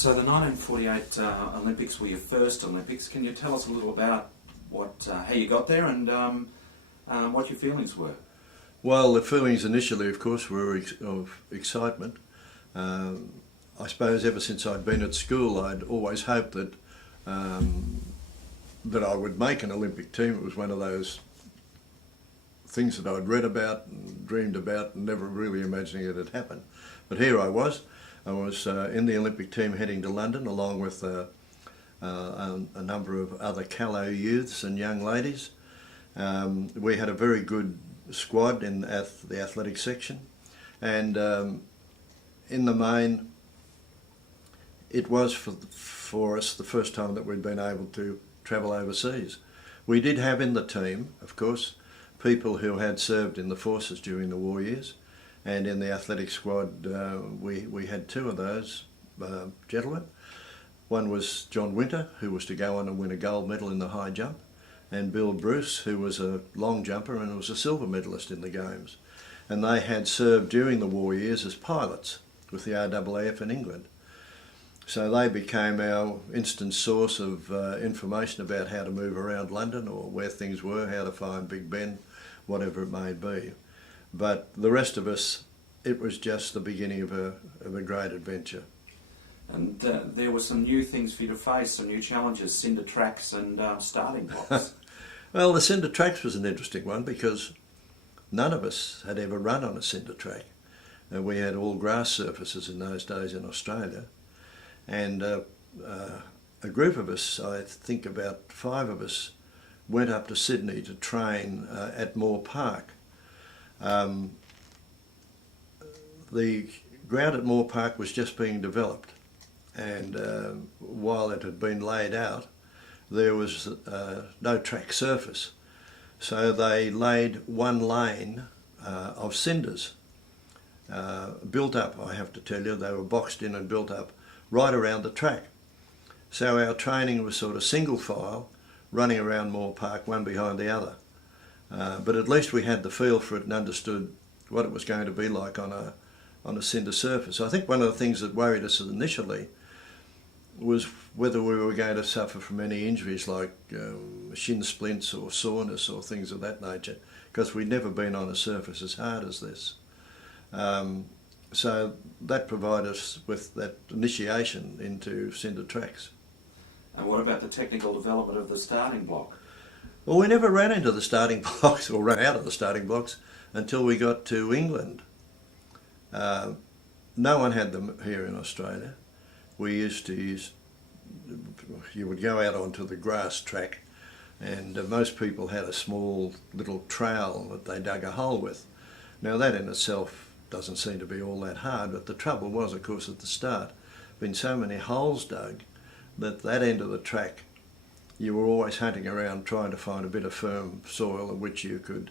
So the 1948 Olympics were your first Olympics. Can you tell us a little about how you got there and what your feelings were? Well, the feelings initially, of course, were of excitement. I suppose ever since I'd been at school, I'd always hoped that that I would make an Olympic team. It was one of those things that I'd read about and dreamed about and never really imagining it had happened. But here I was. I was in the Olympic team heading to London along with a number of other callow youths and young ladies. We had a very good squad in the athletic section, and in the main it was for us the first time that we'd been able to travel overseas. We did have in the team, of course, people who had served in the forces during the war years, and in the athletic squad we had two of those gentlemen. One was John Winter, who was to go on and win a gold medal in the high jump, and Bill Bruce, who was a long jumper and was a silver medalist in the games. And they had served during the war years as pilots with the RAAF in England. So they became our instant source of information about how to move around London or where things were, how to find Big Ben, whatever it may be. But the rest of us, it was just the beginning of a great adventure. And there were some new things for you to face, some new challenges, cinder tracks and starting blocks. Well, the cinder tracks was an interesting one because none of us had ever run on a cinder track. We had all grass surfaces in those days in Australia. And a group of us, I think about 5 of us, went up to Sydney to train at Moore Park. The ground at Moore Park was just being developed, and while it had been laid out, there was no track surface. So they laid one lane of cinders, built up, I have to tell you. They were boxed in and built up right around the track. So our training was sort of single file, running around Moore Park, one behind the other. But at least we had the feel for it and understood what it was going to be like on a cinder surface. I think one of the things that worried us initially was whether we were going to suffer from any injuries like shin splints or soreness or things of that nature, because we'd never been on a surface as hard as this. So that provided us with that initiation into cinder tracks. And what about the technical development of the starting block? Well, we never ran into the starting blocks or ran out of the starting blocks until we got to England. No one had them here in Australia. We used to you would go out onto the grass track, and most people had a small little trowel that they dug a hole with. Now that in itself doesn't seem to be all that hard, but the trouble was, of course, at the start, been so many holes dug that end of the track you were always hunting around trying to find a bit of firm soil in which you could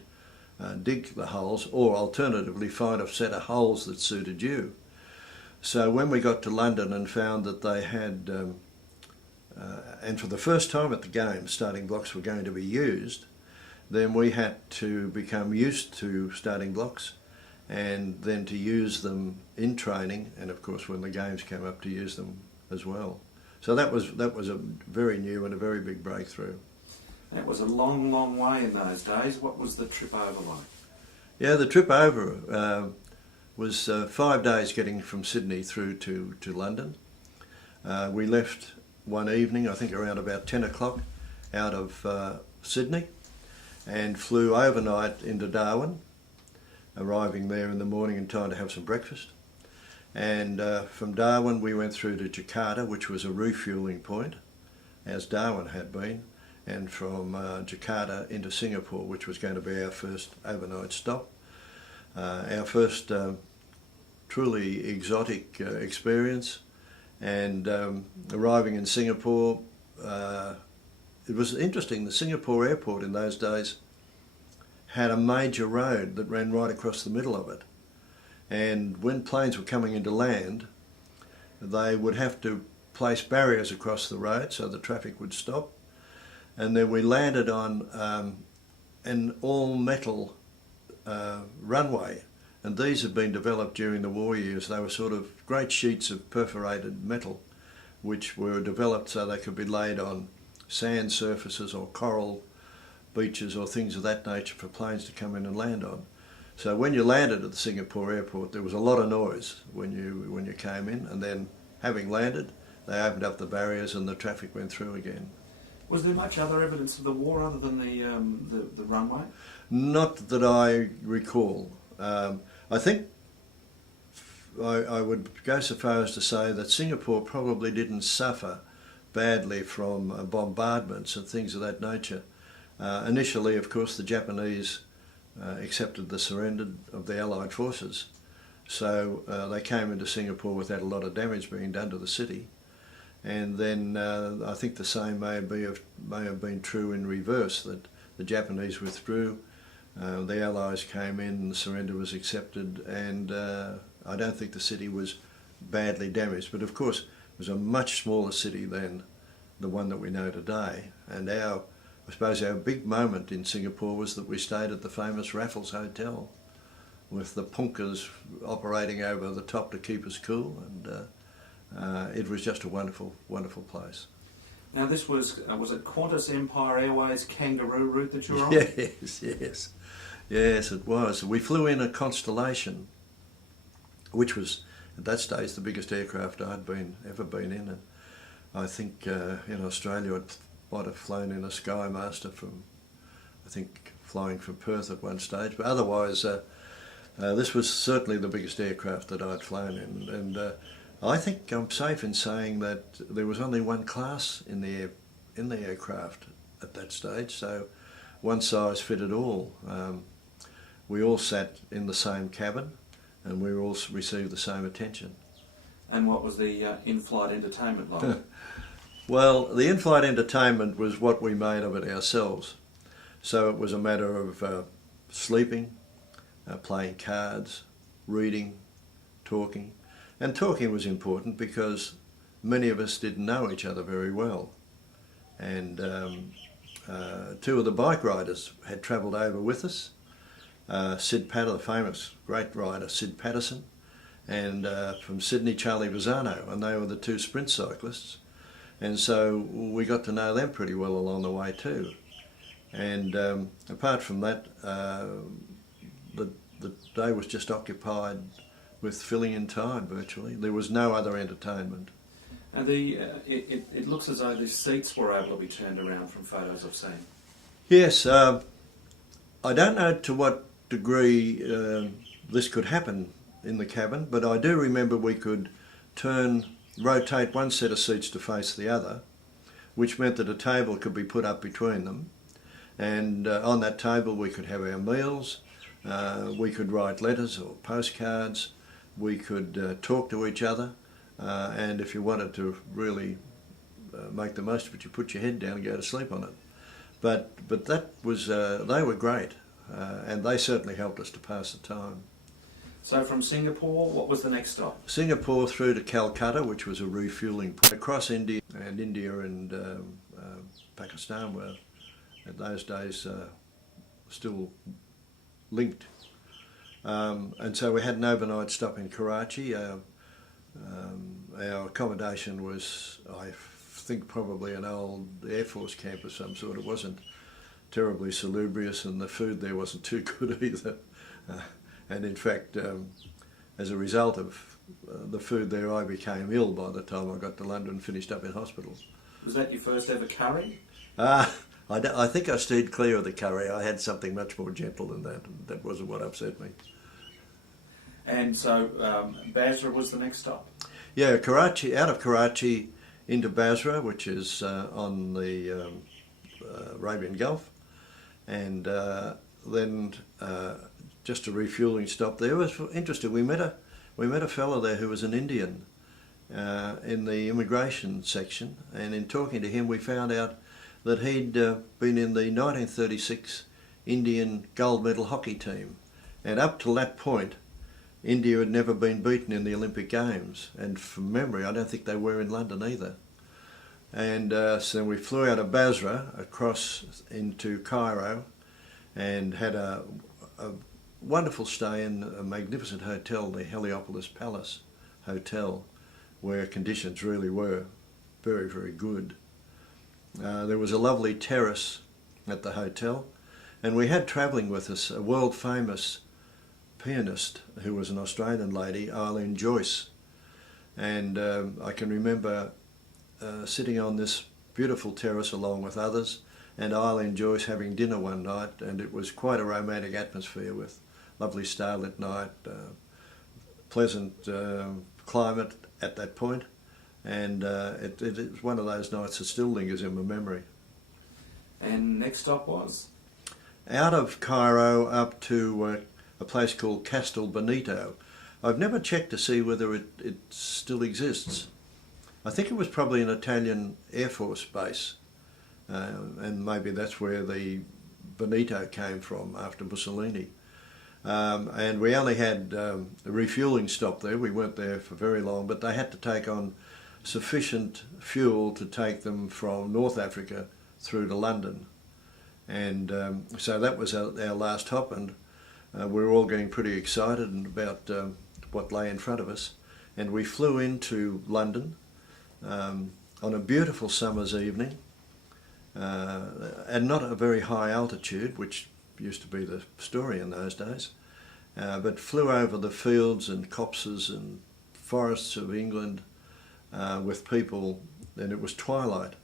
dig the holes, or alternatively find a set of holes that suited you. So when we got to London and found that they had, and for the first time at the Games, starting blocks were going to be used, then we had to become used to starting blocks and then to use them in training, and of course when the Games came up, to use them as well. So that was a very new and a very big breakthrough. It was a long, long way in those days. What was the trip over like? Yeah, the trip over was 5 days getting from Sydney through to London. We left one evening, I think around about 10 o'clock, out of Sydney, and flew overnight into Darwin, arriving there in the morning in time to have some breakfast. And from Darwin we went through to Jakarta, which was a refuelling point, as Darwin had been, and from Jakarta into Singapore, which was going to be our first overnight stop. Our first truly exotic experience, and arriving in Singapore, it was interesting. The Singapore airport in those days had a major road that ran right across the middle of it, and when planes were coming into land, they would have to place barriers across the road so the traffic would stop. And then we landed on an all-metal runway, and these had been developed during the war years. They were sort of great sheets of perforated metal, which were developed so they could be laid on sand surfaces or coral beaches or things of that nature for planes to come in and land on. So when you landed at the Singapore airport, there was a lot of noise when you came in, and then having landed, they opened up the barriers and the traffic went through again. Was there much other evidence of the war other than the runway? Not that I recall. I think I would go so far as to say that Singapore probably didn't suffer badly from bombardments and things of that nature. Initially, of course, the Japanese accepted the surrender of the Allied forces, so they came into Singapore without a lot of damage being done to the city. And then I think the same may have been true in reverse, that the Japanese withdrew, the Allies came in, the surrender was accepted, and I don't think the city was badly damaged. But of course, it was a much smaller city than the one that we know today. And I suppose our big moment in Singapore was that we stayed at the famous Raffles Hotel with the punkahs operating over the top to keep us cool, and it was just a wonderful, wonderful place. Now this was it Qantas Empire Airways Kangaroo route that you were on? Yes, it was. We flew in a Constellation, which was at that stage the biggest aircraft I'd ever been in, and I think in Australia I might have flown in a Skymaster from, I think, flying from Perth at one stage, but otherwise this was certainly the biggest aircraft that I'd flown in, and I think I'm safe in saying that there was only one class in the aircraft at that stage, so one size fitted all. We all sat in the same cabin, and we all received the same attention. And what was the in-flight entertainment like? Well, the in-flight entertainment was what we made of it ourselves. So it was a matter of sleeping, playing cards, reading, talking. And talking was important because many of us didn't know each other very well. And two of the bike riders had travelled over with us. Sid Patterson, the famous great rider Sid Patterson, and from Sydney, Charlie Bazzano, and they were the two sprint cyclists. And so we got to know them pretty well along the way too. And apart from that, the day was just occupied with filling in time virtually. There was no other entertainment. And it looks as though the seats were able to be turned around from photos I've seen. Yes, I don't know to what degree this could happen in the cabin, but I do remember we could rotate one set of seats to face the other, which meant that a table could be put up between them, and on that table we could have our meals, we could write letters or postcards, we could talk to each other, and if you wanted to really make the most of it, you put your head down and go to sleep on it. But that was, they were great, and they certainly helped us to pass the time. So from Singapore, what was the next stop? Singapore through to Calcutta, which was a refuelling point. Across India and Pakistan were, at those days, still linked. And so we had an overnight stop in Karachi. Our accommodation was, I think, probably an old Air Force camp of some sort. It wasn't terribly salubrious, and the food there wasn't too good either. And in fact, as a result of the food there, I became ill by the time I got to London and finished up in hospital. Was that your first ever curry? I think I steered clear of the curry. I had something much more gentle than that. That wasn't what upset me. And so Basra was the next stop? Yeah, Karachi, out of Karachi into Basra, which is on the Arabian Gulf, and then just a refuelling stop there. It was interesting. We met a fellow there who was an Indian in the immigration section, and in talking to him we found out that he'd been in the 1936 Indian gold medal hockey team, and up till that point India had never been beaten in the Olympic Games, and from memory I don't think they were in London either. And so we flew out of Basra across into Cairo and had a wonderful stay in a magnificent hotel, the Heliopolis Palace Hotel, where conditions really were very, very good. There was a lovely terrace at the hotel, and we had travelling with us a world famous pianist who was an Australian lady, Eileen Joyce. And I can remember sitting on this beautiful terrace along with others, and Eileen Joyce having dinner one night, and it was quite a romantic atmosphere with lovely starlit night, pleasant climate at that point, and it was one of those nights that still lingers in my memory. And next stop was? Out of Cairo up to a place called Castel Benito. I've never checked to see whether it still exists. I think it was probably an Italian Air Force base, and maybe that's where the Benito came from after Mussolini. And we only had a refuelling stop there. We weren't there for very long, but they had to take on sufficient fuel to take them from North Africa through to London. And so that was our last hop, and we were all getting pretty excited about what lay in front of us. And we flew into London on a beautiful summer's evening, and not at a very high altitude, which used to be the story in those days, but flew over the fields and copses and forests of England with people, and it was twilight,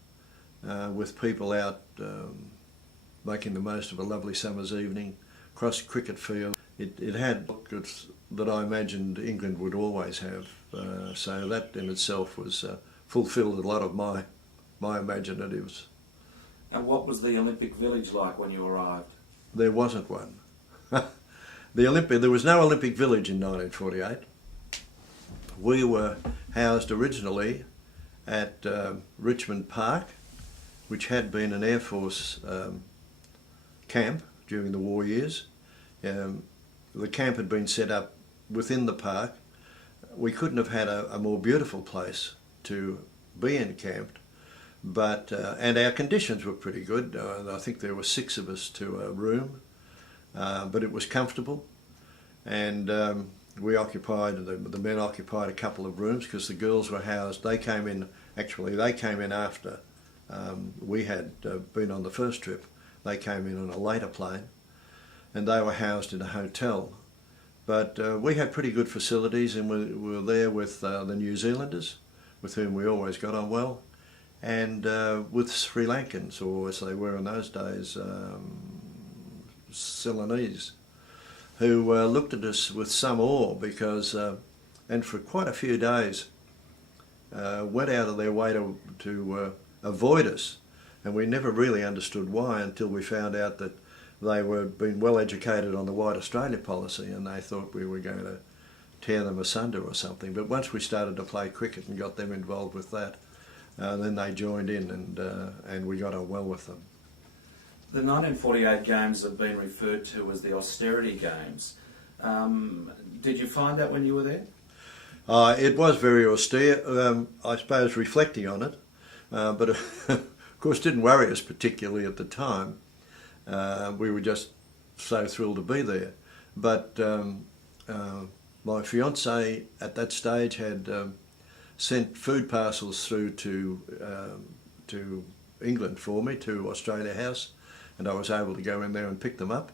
with people out making the most of a lovely summer's evening across cricket field. It had looks that I imagined England would always have, so that in itself was fulfilled a lot of my imaginatives. And what was the Olympic Village like when you arrived? There wasn't one. There was no Olympic Village in 1948. We were housed originally at Richmond Park, which had been an Air Force camp during the war years. The camp had been set up within the park. We couldn't have had a more beautiful place to be encamped, but and our conditions were pretty good. I think there were 6 of us to a room, but it was comfortable, and we occupied, the men occupied a couple of rooms because the girls were housed. They came in after we had been on the first trip. They came in on a later plane, and they were housed in a hotel. But we had pretty good facilities, and we were there with the New Zealanders, with whom we always got on well, and with Sri Lankans, or as they were in those days, Ceylonese, who looked at us with some awe because, and for quite a few days, went out of their way to avoid us, and we never really understood why until we found out that they were being well educated on the White Australia policy, and they thought we were going to tear them asunder or something. But once we started to play cricket and got them involved with that, then they joined in, and we got on well with them. The 1948 games have been referred to as the austerity games. Did you find that when you were there? It was very austere, I suppose, reflecting on it, but of course didn't worry us particularly at the time. We were just so thrilled to be there. But my fiancée at that stage had sent food parcels through to England for me, to Australia House, and I was able to go in there and pick them up.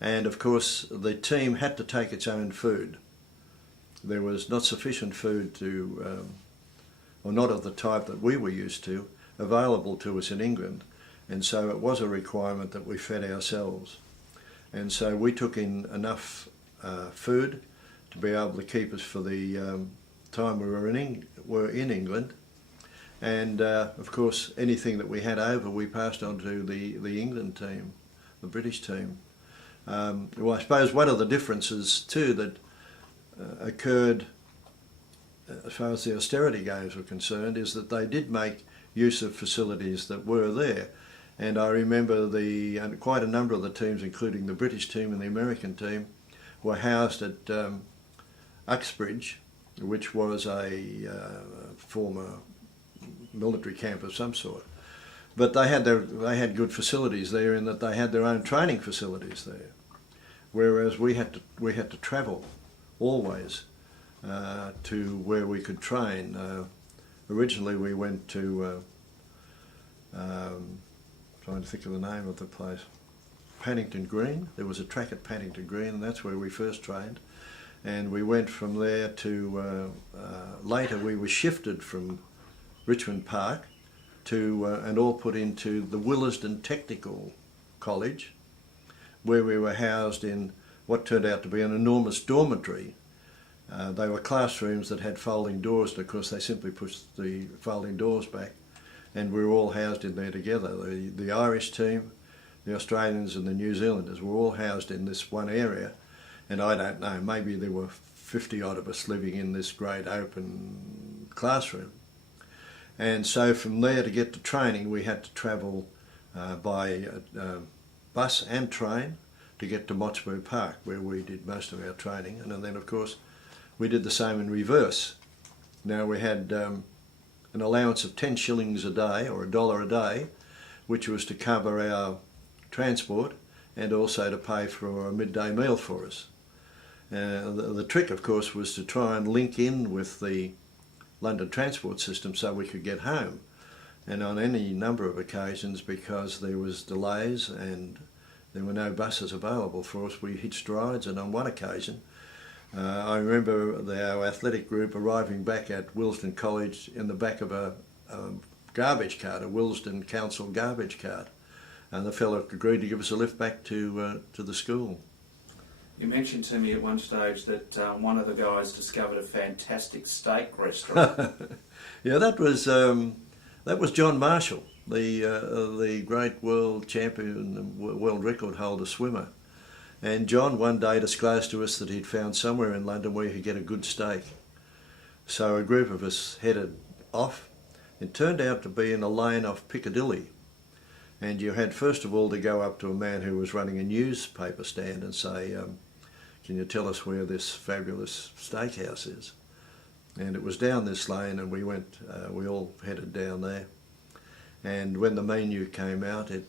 And of course the team had to take its own food. There was not sufficient food to, or not of the type that we were used to, available to us in England. And so it was a requirement that we fed ourselves. And so we took in enough food to be able to keep us for the time we were in England. And of course, anything that we had over, we passed on to the England team, the British team. Well, I suppose one of the differences too that occurred as far as the austerity games were concerned is that they did make use of facilities that were there. And I remember quite a number of the teams, including the British team and the American team, were housed at Uxbridge, which was a former military camp of some sort. But they had good facilities there in that they had their own training facilities there, whereas we had to travel always to where we could train. originally we went to, trying to think of the name of the place, Paddington Green. There was a track at Paddington Green, and that's where we first trained. And we went from there to, later we were shifted from Richmond Park to, and all put into the Willisden Technical College, where we were housed in what turned out to be an enormous dormitory. They were classrooms that had folding doors, and of course they simply pushed the folding doors back, and we were all housed in there together. The Irish team, the Australians and the New Zealanders were all housed in this one area, and I don't know, maybe there were 50 odd of us living in this great open classroom. And so from there to get to training we had to travel by bus and train to get to Mottsburg Park, where we did most of our training, and then of course we did the same in reverse. Now we had an allowance of 10 shillings a day, or $1 a day, which was to cover our transport and also to pay for a midday meal for us. The trick of course was to try and link in with the London transport system so we could get home, and on any number of occasions, because there was delays and there were no buses available for us, we hitched rides. And on one occasion I remember our athletic group arriving back at Willisden College in the back of a garbage cart, a Willisden Council garbage cart, and the fellow agreed to give us a lift back to the school. You mentioned to me at one stage that one of the guys discovered a fantastic steak restaurant. Yeah, that was John Marshall, the great world champion, world record holder swimmer. And John one day disclosed to us that he'd found somewhere in London where you could get a good steak. So a group of us headed off. It turned out to be in a lane off Piccadilly. And you had first of all to go up to a man who was running a newspaper stand and say, can you tell us where this fabulous steakhouse is? And it was down this lane, and we went, we all headed down there. And when the menu came out, it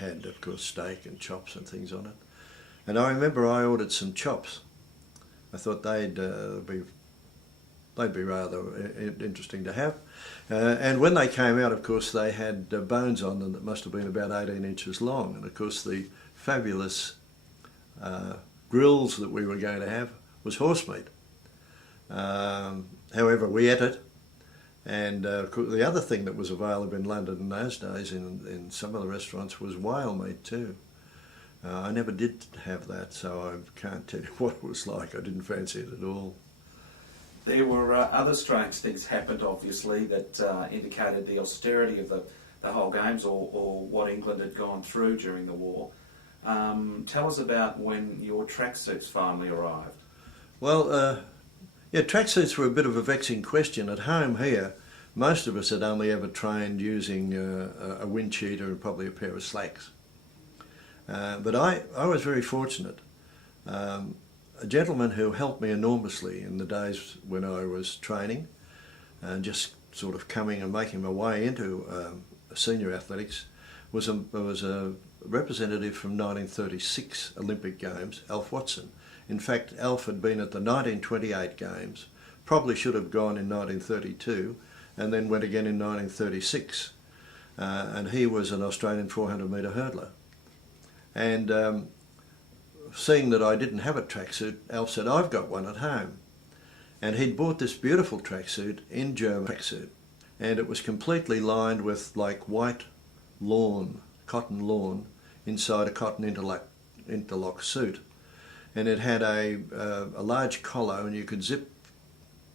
had, of course, steak and chops and things on it. And I remember I ordered some chops. I thought they'd be rather interesting to have. And when they came out, of course, they had bones on them that must have been about 18 inches long. And of course, the fabulous grills that we were going to have was horse meat. However, we ate it. And the other thing that was available in London in those days in some of the restaurants was whale meat too. I never did have that, so I can't tell you what it was like. I didn't fancy it at all. There were other strange things happened, obviously, that indicated the austerity of the whole games, or what England had gone through during the war. Tell us about when your tracksuits finally arrived. Well, yeah, tracksuits were a bit of a vexing question. At home here, most of us had only ever trained using a wind cheater and probably a pair of slacks. But I was very fortunate. A gentleman who helped me enormously in the days when I was training and just sort of coming and making my way into senior athletics was a representative from 1936 Olympic Games, Alf Watson. In fact, Alf had been at the 1928 Games, probably should have gone in 1932, and then went again in 1936. And he was an Australian 400 metre hurdler. And seeing that I didn't have a tracksuit, Alf said, I've got one at home. And he'd bought this beautiful tracksuit in German tracksuit, and it was completely lined with like white lawn, cotton lawn, inside a cotton interlock suit. And it had a large collar, and you could zip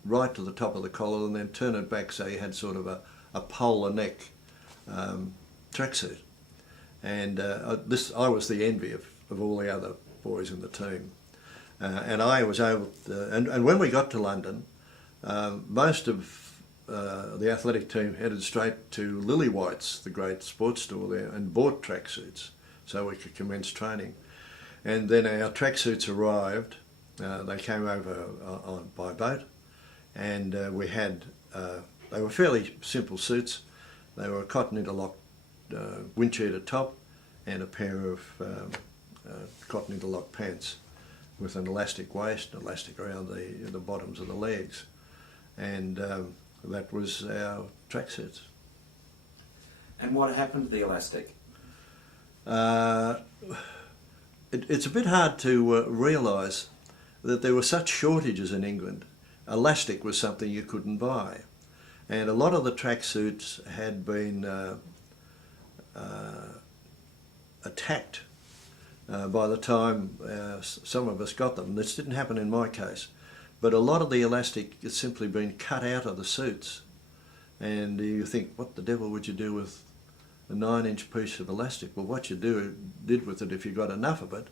right to the top of the collar and then turn it back so you had sort of a polar neck tracksuit. And I was the envy of all the other boys in the team. And I was able to, and when we got to London, most of the athletic team headed straight to Lillywhite's, the great sports store there, and bought tracksuits so we could commence training. And then our tracksuits arrived. They came over by boat, and we had, they were fairly simple suits. They were a cotton interlock wind cheater top and a pair of cotton interlock pants with an elastic waist, elastic around the bottoms of the legs. And that was our tracksuits. And what happened to the elastic? It's a bit hard to realise that there were such shortages in England. Elastic was something you couldn't buy, and a lot of the tracksuits had been attacked by the time some of us got them. This didn't happen in my case, but a lot of the elastic has simply been cut out of the suits, and you think, what the devil would you do with a 9-inch piece of elastic? Well, what you did with it, if you got enough of it,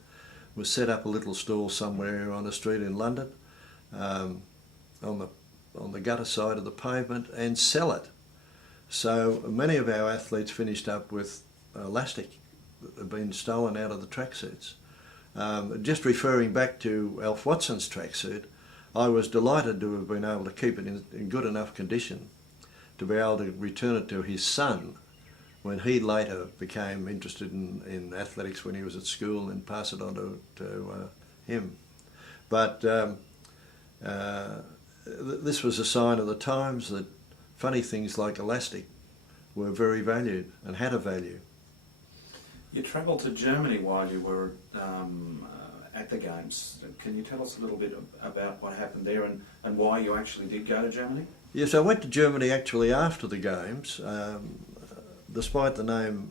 was set up a little stall somewhere on a street in London, on the gutter side of the pavement, and sell it. So many of our athletes finished up with elastic that had been stolen out of the tracksuits. Just referring back to Alf Watson's tracksuit, I was delighted to have been able to keep it in good enough condition to be able to return it to his son when he later became interested in athletics when he was at school, and pass it on to him. But this was a sign of the times that funny things like elastic were very valued and had a value. You travelled to Germany while you were at the Games. Can you tell us a little bit about what happened there and why you actually did go to Germany? Yes, I went to Germany actually after the Games. Despite the name,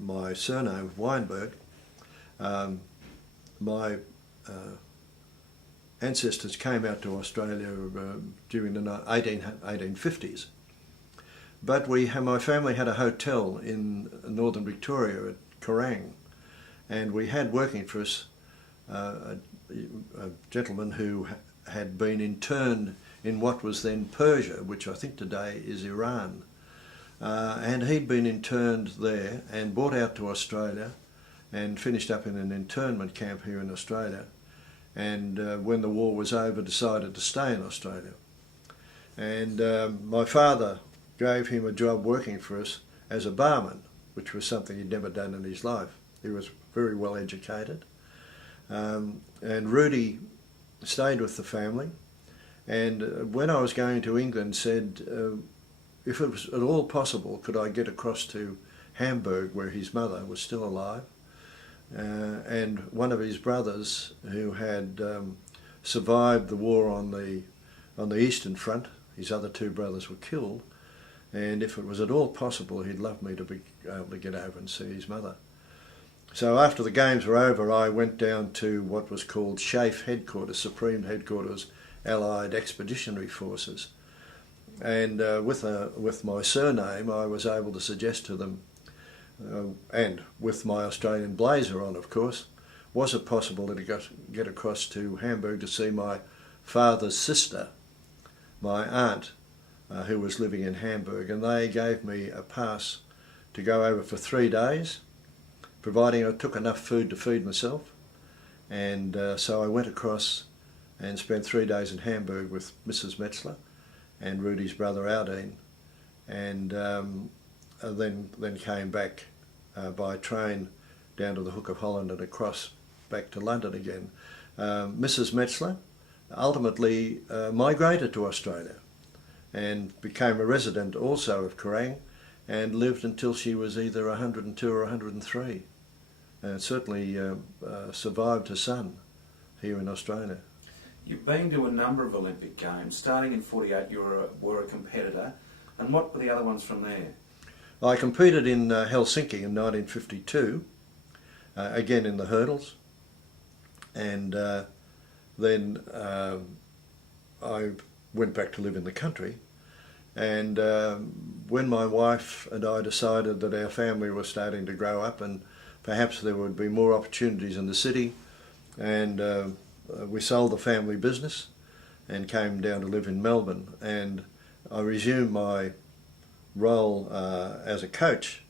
my surname, Weinberg, my ancestors came out to Australia during the 1850s. But my family had a hotel in northern Victoria at Kerrang, and we had working for us a gentleman who had been interned in what was then Persia, which I think today is Iran. And he'd been interned there and brought out to Australia and finished up in an internment camp here in Australia, and when the war was over decided to stay in Australia. And my father gave him a job working for us as a barman, which was something he'd never done in his life. He was very well educated. And Rudy stayed with the family, and when I was going to England said, if it was at all possible, could I get across to Hamburg, where his mother was still alive, and one of his brothers who had survived the war on the Eastern Front. His other 2 brothers were killed, and if it was at all possible, he'd love me to be able to get over and see his mother. So after the Games were over, I went down to what was called SHAFE headquarters, Supreme Headquarters, Allied Expeditionary Forces. And with my surname, I was able to suggest to them, and with my Australian blazer on, of course, was it possible to get across to Hamburg to see my father's sister, my aunt, who was living in Hamburg, and they gave me a pass to go over for 3 days, providing I took enough food to feed myself. And so I went across and spent 3 days in Hamburg with Mrs. Metzler and Rudy's brother Aldine, and then came back by train down to the Hook of Holland and across back to London again. Mrs. Metzler ultimately migrated to Australia and became a resident also of Kerrang, and lived until she was either 102 or 103, and certainly survived her son here in Australia. You've been to a number of Olympic Games. Starting in '48, you were a competitor. And what were the other ones from there? I competed in Helsinki in 1952, again in the hurdles. And then I went back to live in the country. And when my wife and I decided that our family was starting to grow up and perhaps there would be more opportunities in the city, and we sold the family business and came down to live in Melbourne, and I resumed my role as a coach,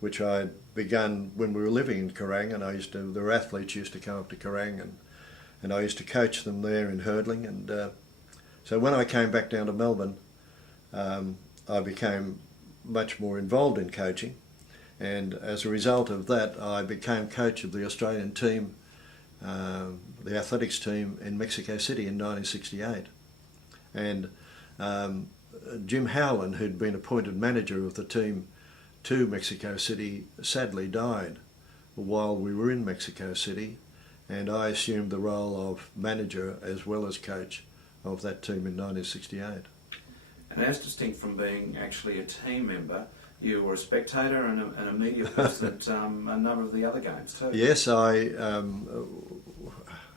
which I had begun when we were living in Kerrang, and there were athletes used to come up to Kerrang, and I used to coach them there in hurdling. And so when I came back down to Melbourne, I became much more involved in coaching, and as a result of that I became coach of the Australian team, the athletics team in Mexico City in 1968. And Jim Howland, who'd been appointed manager of the team to Mexico City, sadly died while we were in Mexico City, and I assumed the role of manager as well as coach of that team in 1968. And as distinct from being actually a team member, you were a spectator and a media person at a number of the other games too. Yes, I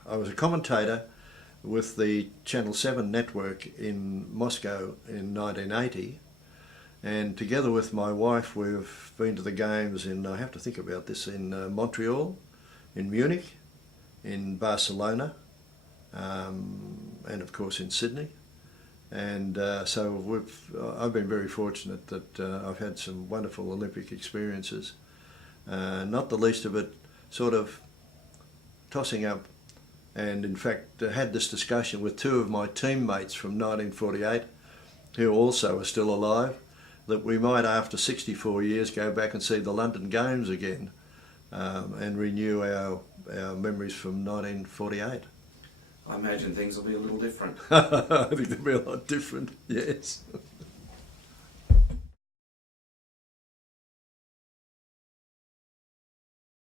was a commentator with the Channel 7 network in Moscow in 1980, and together with my wife we've been to the games in, I have to think about this, in Montreal, in Munich, in Barcelona, and of course in Sydney. And so I've been very fortunate that I've had some wonderful Olympic experiences, not the least of it sort of tossing up, and in fact had this discussion with two of my teammates from 1948 who also are still alive, that we might after 64 years go back and see the London Games again and renew our memories from 1948. I imagine things will be a little different. I think they'll be a lot different, yes.